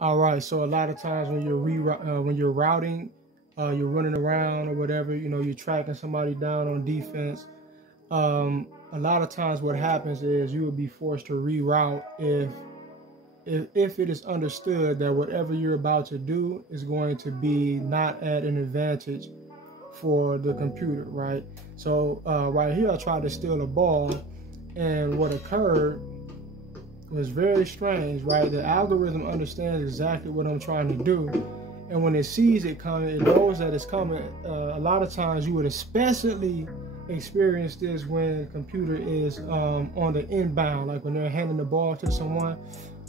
All right. So a lot of times when when you're routing, you're running around or whatever, you're tracking somebody down on defense. A lot of times what happens is you will be forced to reroute if it is understood that whatever you're about to do is going to be not at an advantage for the computer, right? So right here, I tried to steal a ball, and what occurred was very strange, right? The algorithm understands exactly what I'm trying to do, and when it sees it coming, it knows that it's coming. A lot of times, you would especially experience this when the computer is on the inbound, like when they're handing the ball to someone.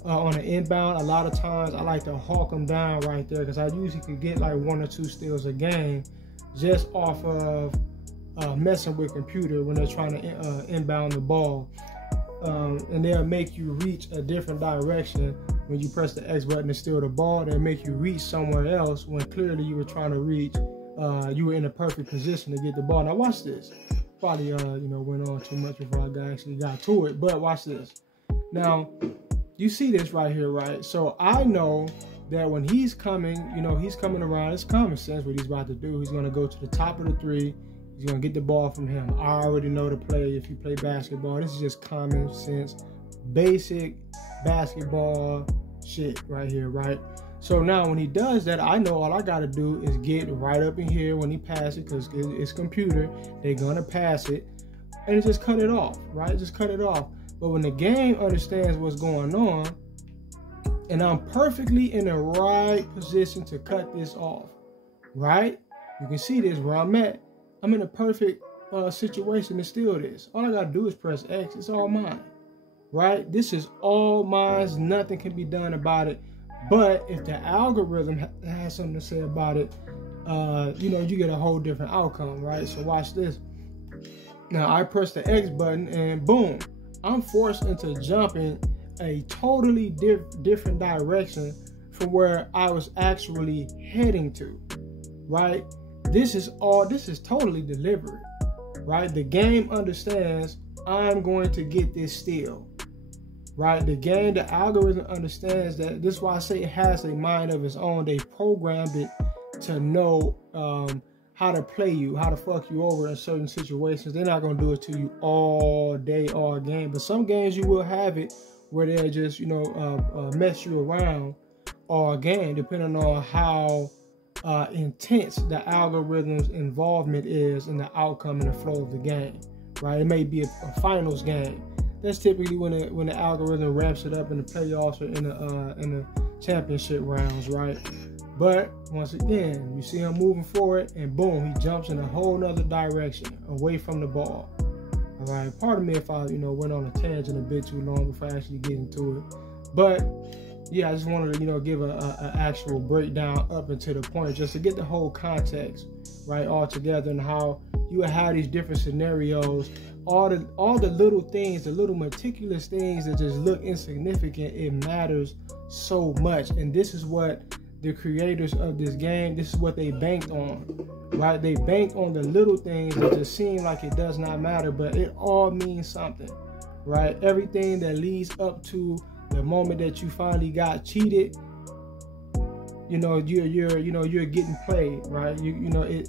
On the inbound, a lot of times I like to hawk them down right there because I usually could get like 1 or 2 steals a game just off of messing with computer when they're trying to inbound the ball. And they'll make you reach a different direction when you press the X button to steal the ball. They'll make you reach somewhere else when clearly you were trying to reach. You were in a perfect position to get the ball. Now watch this. Probably went on too much before I actually got to it, but watch this. Now you see this right here, right? So I know that when he's coming, he's coming around. It's common sense what he's about to do. He's going to go to the top of the three. He's going to get the ball from him. I already know the play if you play basketball. This is just common sense, basic basketball shit right here, right? So now when he does that, I know all I got to do is get right up in here when he passes it because it's computer. They're going to pass it and just cut it off, right? Just cut it off. But when the game understands what's going on, and I'm perfectly in the right position to cut this off, right? You can see this where I'm at. I'm in a perfect situation to steal this. All I got to do is press X. It's all mine, right? This is all mine. Nothing can be done about it. But if the algorithm has something to say about it, you get a whole different outcome, right? So watch this. Now I press the X button and boom. I'm forced into jumping a totally different direction from where I was actually heading to, right? This is totally deliberate, right? The game understands I'm going to get this steal, right? The algorithm understands that. This is why I say it has a mind of its own. They programmed it to know how to play you, how to fuck you over in certain situations. They're not going to do it to you all day, all game. But some games you will have it where they'll just, mess you around all game, depending on how intense the algorithm's involvement is in the outcome and the flow of the game, right? It may be a finals game. That's typically when the algorithm wraps it up in the playoffs or in the championship rounds, right? But once again, you see him moving forward and boom, he jumps in a whole nother direction away from the ball. All right. Pardon me if I, went on a tangent a bit too long before I actually get into it. But yeah, I just wanted to, give a actual breakdown up until the point just to get the whole context, right, all together and how you have these different scenarios, all the little things, the little meticulous things that just look insignificant. It matters so much. And this is what the creators of this game, this is what they banked on, right? They banked on the little things that just seem like it does not matter, but it all means something, right? Everything that leads up to the moment that you finally got cheated, you're getting played, right?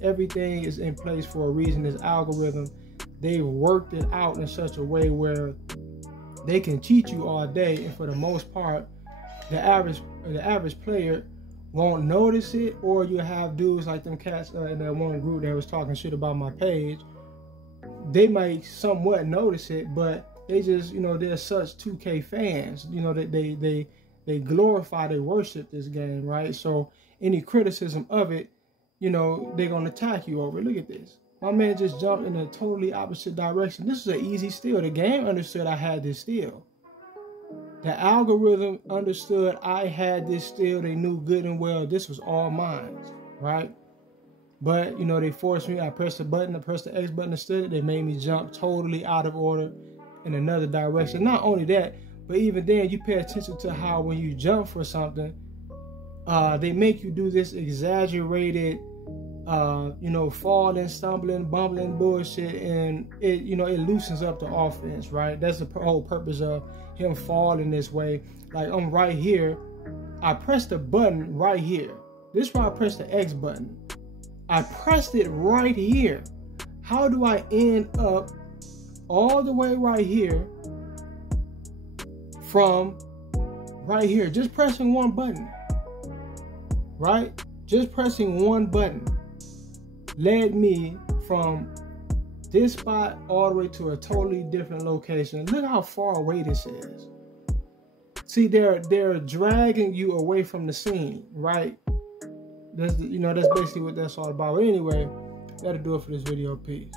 Everything is in place for a reason. This algorithm, they've worked it out in such a way where they can cheat you all day, and for the most part, the average player won't notice it, or you have dudes like them cats in that one group that was talking shit about my page. They might somewhat notice it, but they just, they're such 2K fans, that they glorify, they worship this game, right? So any criticism of it, they're going to attack you over it. Look at this. My man just jumped in a totally opposite direction. This was an easy steal. The game understood I had this steal. The algorithm understood I had this steal. They knew good and well this was all mine, right? But, they forced me. I pressed the button, I pressed the X button instead. They made me jump totally out of order in another direction. Not only that, but even then, you pay attention to how when you jump for something, they make you do this exaggerated, falling, stumbling, bumbling bullshit, and it loosens up the offense, right? That's the whole purpose of him falling this way. Like, I'm right here, I pressed the button right here. This is why I pressed the X button. I pressed it right here. How do I end up all the way right here from right here? Just pressing one button, right? Just pressing one button led me from this spot all the way to a totally different location. Look how far away this is. See, they're dragging you away from the scene, right? That's, that's basically what that's all about. But anyway, that'll do it for this video. Peace.